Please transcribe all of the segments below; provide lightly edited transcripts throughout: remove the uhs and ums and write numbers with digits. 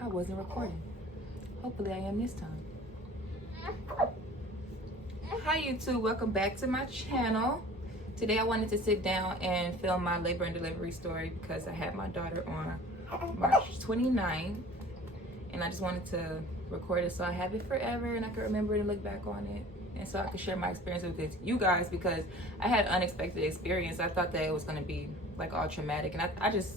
I wasn't recording. Hopefully I am this time. Hi YouTube, welcome back to my channel. Today I wanted to sit down and film my labor and delivery story because I had my daughter on March 29th, and I just wanted to record it so I have it forever and I can remember to look back on it, and so I can share my experience with you guys, because I had an unexpected experience. I thought that it was going to be like all traumatic, and I just,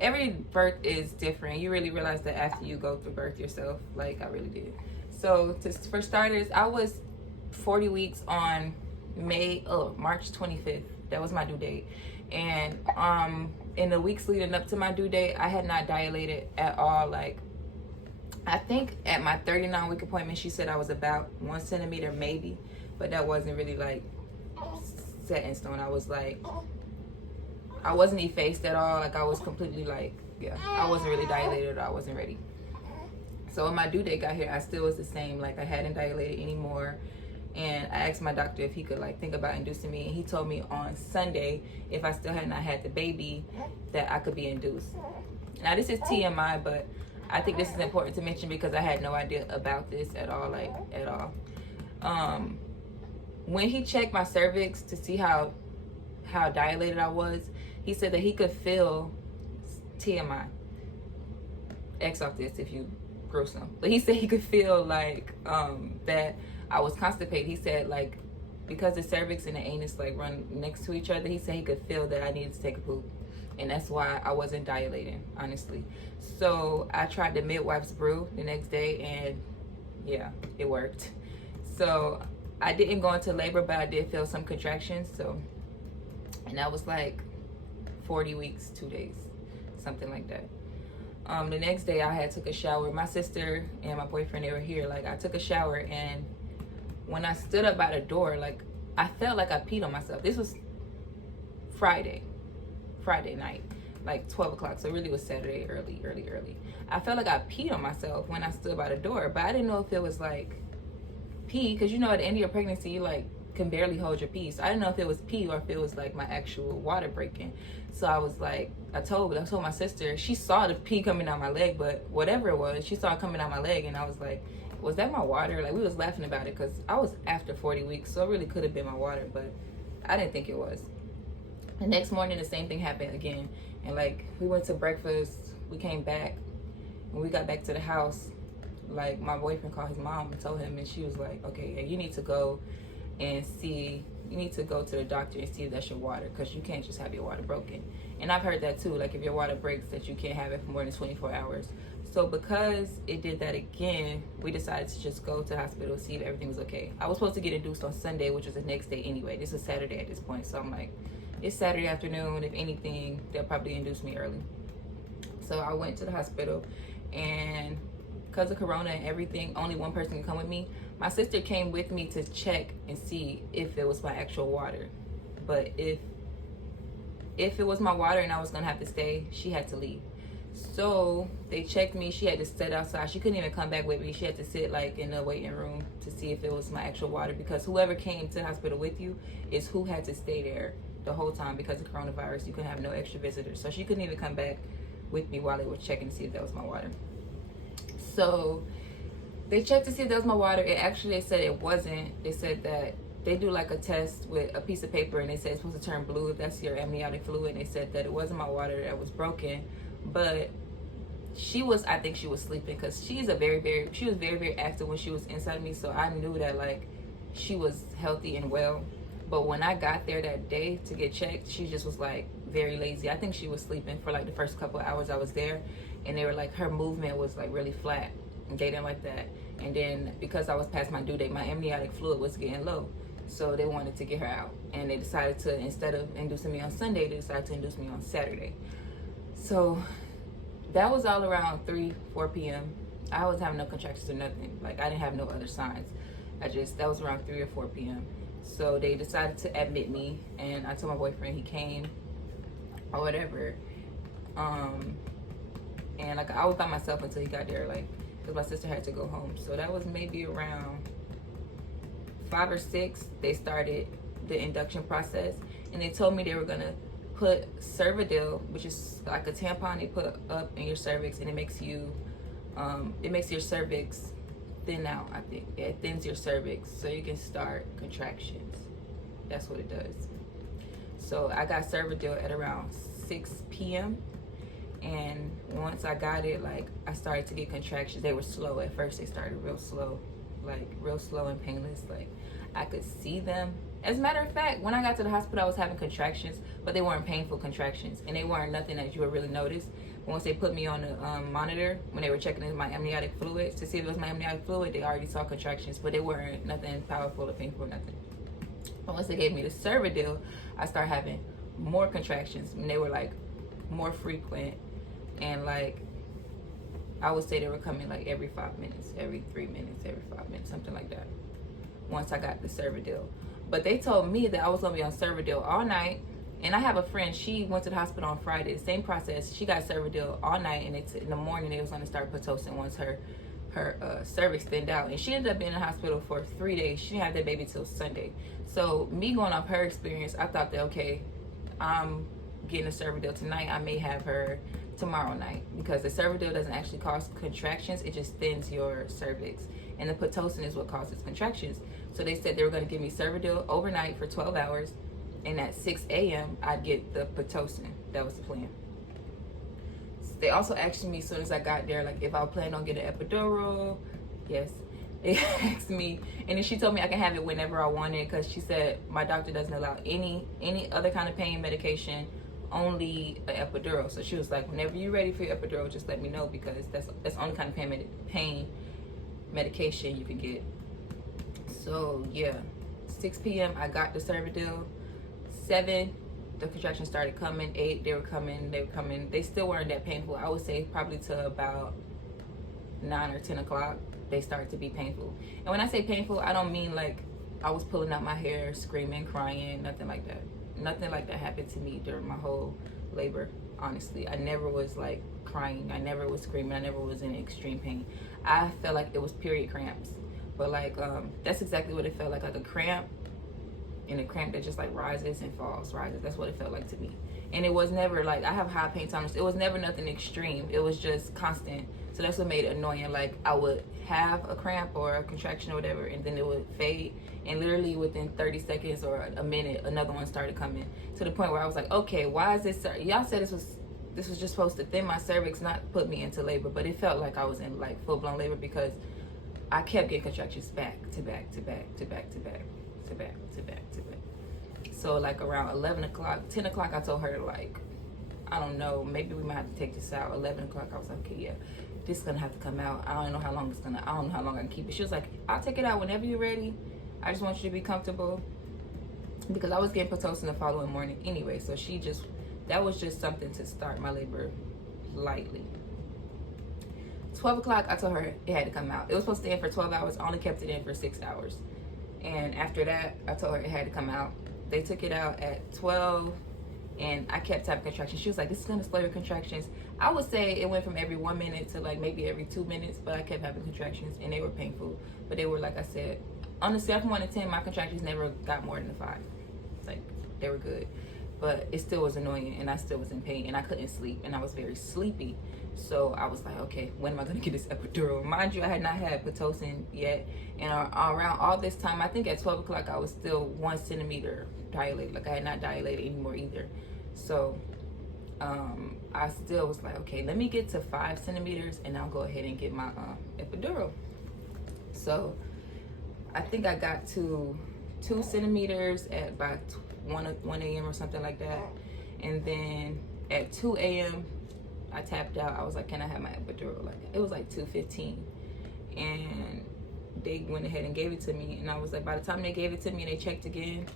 every birth is different. You really realize that after you go through birth yourself, like I really did. So for starters, I was 40 weeks on March 25th. That was my due date. And in the weeks leading up to my due date, I had not dilated at all. Like, I think at my 39-week appointment, she said I was about 1 centimeter maybe, but that wasn't really like set in stone. I was like, I wasn't effaced at all. Like, I was completely like, yeah, I wasn't really dilated, or I wasn't ready. So when my due date got here, I still was the same. Like, I hadn't dilated anymore. And I asked my doctor if he could like think about inducing me, and he told me on Sunday, if I still had not had the baby, that I could be induced. Now this is TMI, but I think this is important to mention because I had no idea about this at all, like at all. When he checked my cervix to see how dilated I was, he said that he could feel TMI. X off this if you gruesome. But he said he could feel like that I was constipated. He said like because the cervix and the anus like run next to each other, he said he could feel that I needed to take a poop. And that's why I wasn't dilating, honestly. So I tried the midwife's brew the next day, and yeah, it worked. So I didn't go into labor, but I did feel some contractions. So, and that was like 40 weeks, 2 days, something like that. The next day I had took a shower. My sister and my boyfriend, they were here. Like, I took a shower, and when I stood up by the door, like I felt like I peed on myself. This was Friday night, like 12 o'clock. So it really was Saturday early. I felt like I peed on myself when I stood by the door, but I didn't know if it was like pee, because you know at the end of your pregnancy you like can barely hold your pee. So I didn't know if it was pee or if it was like my actual water breaking. So I was like, I told my sister. She saw the pee coming down my leg, but whatever it was, she saw it coming down my leg, and I was like, was that my water? Like, we was laughing about it because I was after 40 weeks, so it really could have been my water, but I didn't think it was. The next morning, the same thing happened again, and like we went to breakfast, we came back. When we got back to the house, like my boyfriend called his mom and told him, and she was like, okay, you need to go and see, you need to go to the doctor and see if that's your water, because you can't just have your water broken. And I've heard that too, like if your water breaks, that you can't have it for more than 24 hours. So because it did that again, we decided to just go to the hospital, see if everything was okay. I was supposed to get induced on Sunday, which was the next day anyway. This was Saturday at this point, so I'm like, it's Saturday afternoon. If anything, they'll probably induce me early. So I went to the hospital, and because of Corona and everything, only one person could come with me. My sister came with me to check and see if it was my actual water. But if it was my water and I was gonna have to stay, she had to leave. So they checked me. She had to sit outside. She couldn't even come back with me. She had to sit like in the waiting room to see if it was my actual water, because whoever came to the hospital with you is who had to stay there the whole time. Because of coronavirus, you couldn't have no extra visitors. So she couldn't even come back with me while they were checking to see if that was my water. So they checked to see if that was my water. It actually, they said it wasn't. They said that they do like a test with a piece of paper, and they said it's supposed to turn blue if that's your amniotic fluid. And they said that it wasn't my water that was broken, but I think she was sleeping, because she was very active when she was inside me. So I knew that like she was healthy and well. But when I got there that day to get checked, she just was like very lazy. I think she was sleeping for like the first couple of hours I was there, and they were like, her movement was like really flat, and they didn't like that. And then because I was past my due date, my amniotic fluid was getting low, so they wanted to get her out, and they decided to, instead of inducing me on Sunday, they decided to induce me on Saturday. So that was all around 4 p.m. I was having no contractions or nothing. Like, I didn't have no other signs. That was around 3 or 4 p.m. So they decided to admit me, and I told my boyfriend. He came or whatever. And like I was by myself until he got there, like, because my sister had to go home. So that was maybe around 5 or 6. They started the induction process, and they told me they were gonna put Cervidil, which is like a tampon they put up in your cervix, and it makes you It makes your cervix thin out, I think. Yeah, it thins your cervix so you can start contractions. That's what it does. So I got Cervidil at around 6 p.m. And once I got it, like, I started to get contractions. They were slow at first. They started real slow, like real slow and painless. Like, I could see them. As a matter of fact, when I got to the hospital, I was having contractions, but they weren't painful contractions, and they weren't nothing that you would really notice. But once they put me on the monitor, when they were checking my amniotic fluid to see if it was my amniotic fluid, they already saw contractions, but they weren't nothing powerful or painful or nothing. But once they gave me the Cervidil, I started having more contractions, and they were like more frequent, and like I would say they were coming like every 5 minutes, every 3 minutes, every 5 minutes, something like that. Once I got the Cervidil. But they told me that I was gonna be on Cervidil all night. And I have a friend, she went to the hospital on Friday, the same process. She got Cervidil all night, and in the morning they was gonna start Pitocin once her cervix thinned out. And she ended up being in the hospital for 3 days. She didn't have that baby till Sunday. So me going off her experience, I thought that, okay, I'm getting a Cervidil tonight, I may have her tomorrow night, because the Cervidil doesn't actually cause contractions, it just thins your cervix, and the Pitocin is what causes contractions. So they said they were going to give me Cervidil overnight for 12 hours, and at 6 a.m. I'd get the Pitocin. That was the plan. They also asked me as soon as I got there, like, if I planned on getting an epidural. Yes, they asked me, and then she told me I can have it whenever I want it, because she said my doctor doesn't allow any other kind of pain medication, only an epidural. So she was like, whenever you're ready for your epidural, just let me know, because that's the only kind of pain medication you can get. So yeah, 6 p.m. I got the Cervidil. 7, the contractions started coming. 8, they were coming. They still weren't that painful. I would say probably to about 9 or 10 o'clock, they started to be painful. And when I say painful, I don't mean like I was pulling out my hair, screaming, crying, nothing like that. Nothing like that happened to me during my whole labor, honestly. I never was like crying. I never was screaming. I never was in extreme pain. I felt like it was period cramps. But like, that's exactly what it felt like a cramp, and a cramp that just like rises and falls, rises. That's what it felt like to me. And it was never like, I have high pain tolerance. It was never nothing extreme. It was just constant. So that's what made it annoying. Like, I would have a cramp or a contraction or whatever, and then it would fade. And literally within 30 seconds or a minute, another one started coming, to the point where I was like, okay, why is this? Y'all said this was just supposed to thin my cervix, not put me into labor. But it felt like I was in like full-blown labor, because I kept getting contractions back to back to back to back to back to back to back to back. So like around 11 o'clock, 10 o'clock, I told her, like, I don't know, maybe we might have to take this out. 11 o'clock, I was like, okay, yeah, this is gonna have to come out. I don't know how long I can keep it. She was like, I'll take it out whenever you're ready. I just want you to be comfortable, because I was getting Pitocin the following morning anyway. So that was just something to start my labor lightly. 12 o'clock, I told her it had to come out. It was supposed to stay in for 12 hours. I only kept it in for 6 hours. And after that, I told her it had to come out. They took it out at 12, and I kept having contractions. She was like, this is gonna slow your contractions. I would say it went from every 1 minute to like maybe every 2 minutes, but I kept having contractions, and they were painful. But they were, like I said, on the scale from 1 to 10, my contractions never got more than a 5. Like, they were good. But it still was annoying, and I still was in pain, and I couldn't sleep, and I was very sleepy. So I was like, okay, when am I gonna get this epidural? Mind you, I had not had Pitocin yet, and around all this time, I think at 12 o'clock, I was still 1 centimeter dilated. Like, I had not dilated anymore either. So I still was like, okay, let me get to 5 centimeters, and I'll go ahead and get my epidural. So I think I got to 2 centimeters at about 1 a.m. or something like that. And then at 2 a.m., I tapped out. I was like, can I have my epidural? Like, it was like 2:15. And they went ahead and gave it to me. And I was like, by the time they gave it to me and they checked again,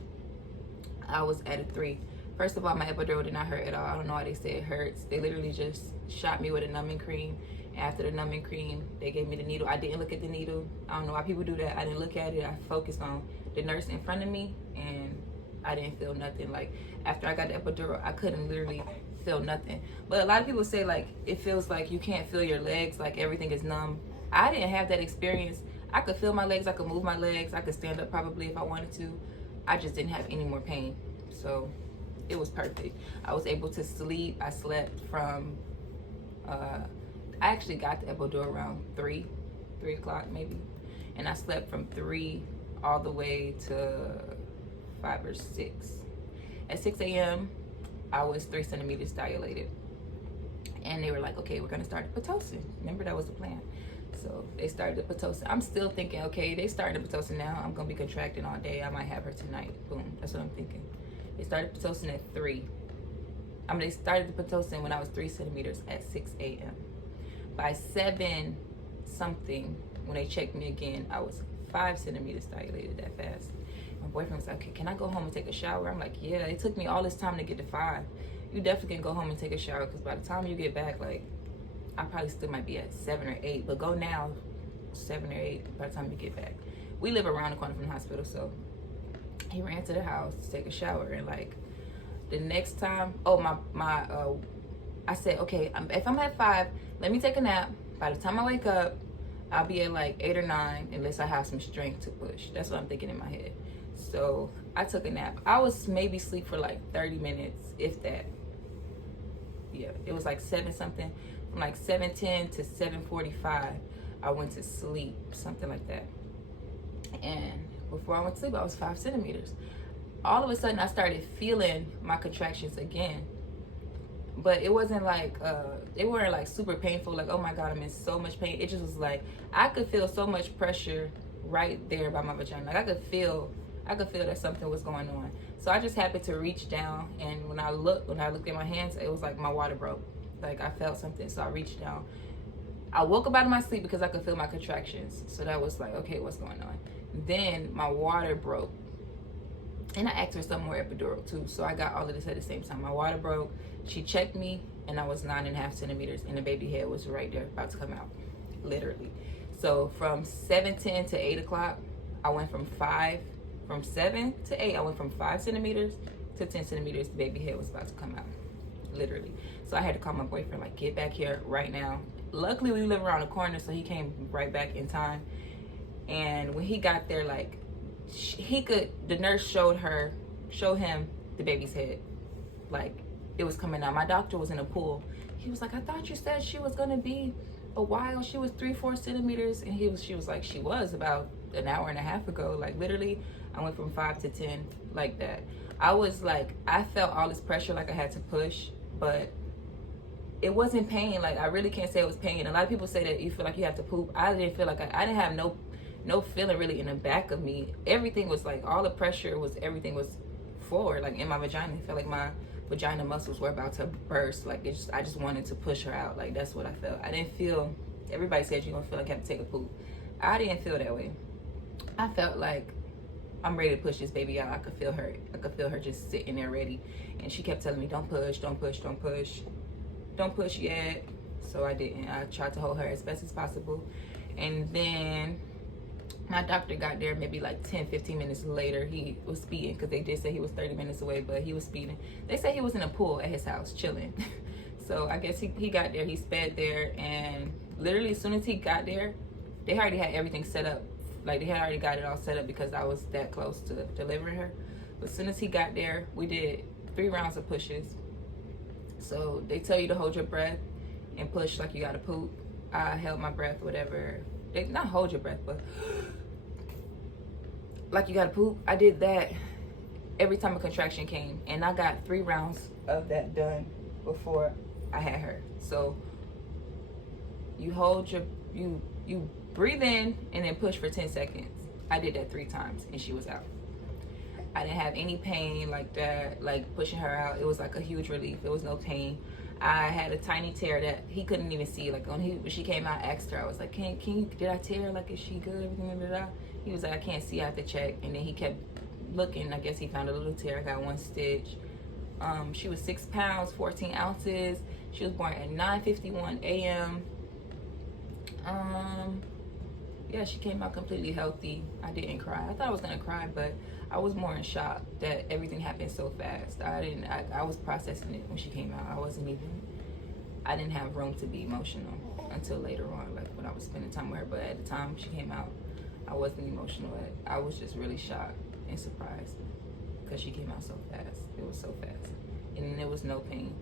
I was at a 3. First of all, my epidural did not hurt at all. I don't know why they say it hurts. They literally just shot me with a numbing cream. After the numbing cream, they gave me the needle. I didn't look at the needle. I don't know why people do that. I didn't look at it. I focused on the nurse in front of me, and I didn't feel nothing. Like, after I got the epidural, I couldn't literally feel nothing. But a lot of people say, like, it feels like you can't feel your legs, like everything is numb. I didn't have that experience. I could feel my legs. I could move my legs. I could stand up probably if I wanted to. I just didn't have any more pain. So it was perfect. I was able to sleep. I slept from I actually got the epidural around 3 o'clock maybe. And I slept from 3 all the way to 5 or 6. At 6 a.m., I was 3 centimeters dilated. And they were like, okay, we're going to start the Pitocin. Remember, that was the plan. So they started the Pitocin. I'm still thinking, okay, they started the Pitocin now. I'm going to be contracting all day. I might have her tonight. Boom. That's what I'm thinking. They started Pitocin at 3. They started the Pitocin when I was 3 centimeters at 6 a.m. By 7 something, when they checked me again, I was 5 centimeters dilated that fast. My boyfriend was like, okay, can I go home and take a shower? I'm like, yeah, it took me all this time to get to 5. You definitely can go home and take a shower, because by the time you get back, like, I probably still might be at 7 or 8, but go now, 7 or 8 by the time you get back. We live around the corner from the hospital, so he ran to the house to take a shower, and like the next time, I said, okay, if I'm at 5, let me take a nap. By the time I wake up, I'll be at like 8 or 9, unless I have some strength to push. That's what I'm thinking in my head. So I took a nap. I was maybe asleep for like 30 minutes, if that. Yeah, it was like 7 something. From like 7:10 to 7:45, I went to sleep, something like that. And before I went to sleep, I was 5 centimeters. All of a sudden, I started feeling my contractions again. But it wasn't like, they weren't like super painful, like, oh my God, I'm in so much pain. It just was like, I could feel so much pressure right there by my vagina. Like I could feel that something was going on. So I just happened to reach down, and when I looked at my hands, it was like my water broke. Like I felt something, so I reached down. I woke up out of my sleep because I could feel my contractions. So that was like, okay, what's going on? Then my water broke. And I asked for some more epidural too. So I got all of this at the same time. My water broke. She checked me, and I was 9.5 centimeters, and the baby head was right there, about to come out, literally. So from 7:10 to 8 o'clock, I went from 7 to 8, I went from 5 centimeters to 10 centimeters. The baby head was about to come out, literally. So I had to call my boyfriend, like, get back here right now. Luckily, we live around the corner, so he came right back in time. And when he got there, like, the nurse showed him the baby's head. Like, it was coming out. My doctor was in a pool. He was like, I thought you said she was gonna be a while. She was 3-4 centimeters. And she was like, she was about an hour and a half ago. Like, literally, I went from 5 to 10 like that. I was like, I felt all this pressure, like I had to push, but it wasn't pain. Like, I really can't say it was pain. A lot of people say that you feel like you have to poop. I didn't feel like I didn't have no feeling really in the back of me. Everything was like, all the pressure was, everything was forward, like in my vagina. I felt like my vagina muscles were about to burst. Like, I just wanted to push her out. Like, that's what I felt. I didn't feel, everybody said you're gonna feel like you have to take a poop. I didn't feel that way. I felt like I'm ready to push this baby out. I could feel her just sitting there ready. And she kept telling me, don't push, don't push, don't push. Don't push yet. So I didn't. I tried to hold her as best as possible. And then my doctor got there maybe like 10-15 minutes later. He was speeding, because they did say he was 30 minutes away, but he was speeding. They said he was in a pool at his house chilling. So I guess he got there, he sped there, and literally as soon as he got there, they already had everything set up. Like, they had already got it all set up because I was that close to delivering her. But as soon as he got there, we did 3 rounds of pushes. So they tell you to hold your breath and push like you gotta poop. I held my breath, whatever. They not hold your breath, but like you gotta poop. I did that every time a contraction came, and I got 3 rounds of that done before I had her. So you hold you breathe in and then push for 10 seconds. I did that 3 times, and she was out. I didn't have any pain like that, like pushing her out. It was like a huge relief. There was no pain. I had a tiny tear that he couldn't even see. Like, when she came out, I asked her, I was like, did I tear? Like, is she good? Everything. He was like, I can't see, I have to check. And then he kept looking. I guess he found a little tear. I got 1 stitch. She was 6 pounds, 14 ounces. She was born at 9:51 a.m. Yeah, she came out completely healthy. I didn't cry. I thought I was gonna cry, but I was more in shock that everything happened so fast. I was processing it when she came out. I didn't have room to be emotional until later on, like when I was spending time with her. But at the time she came out, I wasn't emotional. I was just really shocked and surprised because she came out so fast. It was so fast. And then there was no pain.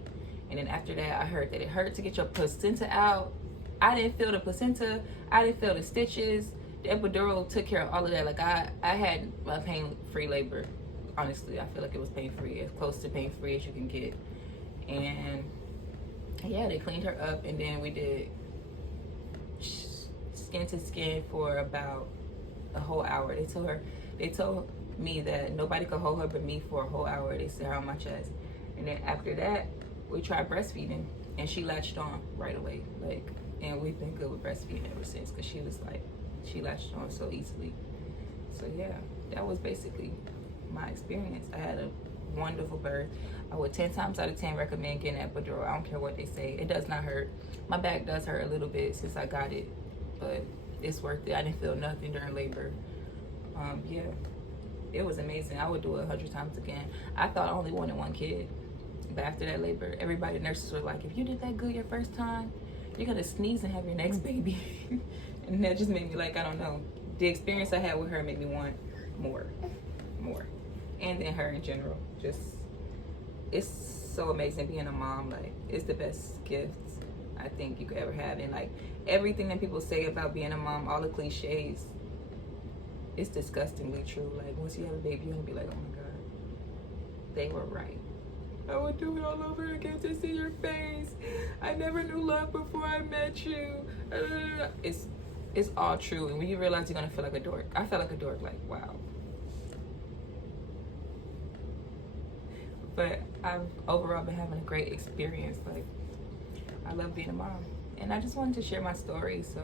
And then after that, I heard that it hurt to get your placenta out. I didn't feel the placenta. I didn't feel the stitches. The epidural took care of all of that. Like I had a pain-free labor. Honestly, I feel like it was pain-free, as close to pain-free as you can get. And yeah, they cleaned her up, and then we did skin to skin for about a whole hour. They told me that nobody could hold her but me for a whole hour. They set her on my chest, and then after that, we tried breastfeeding, and she latched on right away. Like, and we've been good with breastfeeding ever since, because she was like, she latched on so easily. So yeah, that was basically my experience. I had a wonderful birth. I would 10 times out of 10 recommend getting an epidural. I don't care what they say. It does not hurt. My back does hurt a little bit since I got it, but it's worth it. I didn't feel nothing during labor. Yeah, it was amazing. I would do it 100 times again. I thought I only wanted one kid, but after that labor, everybody, nurses were like, if you did that good your first time, you're gonna sneeze and have your next baby. And that just made me like, I don't know. The experience I had with her made me want more. And then her in general. Just, it's so amazing being a mom. Like, it's the best gift I think you could ever have. And like, everything that people say about being a mom, all the cliches, it's disgustingly true. Like, once you have a baby, you're gonna be like, oh my God, they were right. I would do it all over again to see your face. I never knew love before I met you. It's all true. And when you realize you're gonna feel like a dork, I felt like a dork. Like, wow. But I've overall been having a great experience. Like, I love being a mom, and I just wanted to share my story. So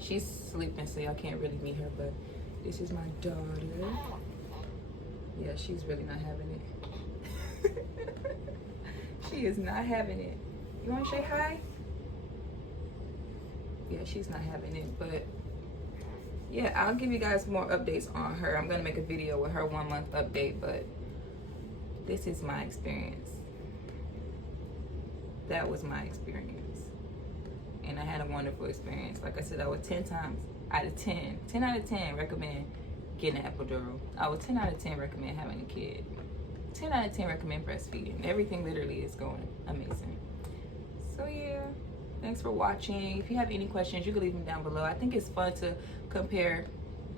she's sleeping, so y'all can't really meet her, but this is my daughter. Yeah, she's really not having it. She is not having it. You want to say hi? Yeah, she's not having it, but yeah, I'll give you guys more updates on her. I'm gonna make a video with her 1 month update, but this is my experience. That was my experience, and I had a wonderful experience. Like I said, I would 10 out of 10 recommend getting an epidural. I would 10 out of 10 recommend having a kid. 10 out of 10 recommend breastfeeding. Everything literally is going amazing. So yeah, thanks for watching. If you have any questions, you can leave them down below. I think it's fun to compare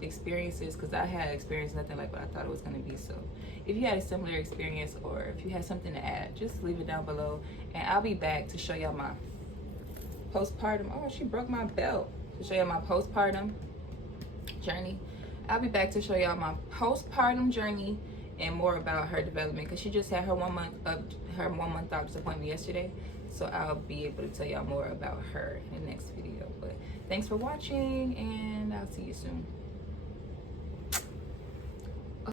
experiences, because I had experienced nothing like what I thought it was going to be. So if you had a similar experience, or if you had something to add, just leave it down below, and I'll be back to show y'all my postpartum. Oh, she broke my belt. To show y'all my postpartum journey. I'll be back to show y'all my postpartum journey and more about her development, because she just had her 1 month doctor's appointment yesterday. So I'll be able to tell y'all more about her in the next video. But thanks for watching, and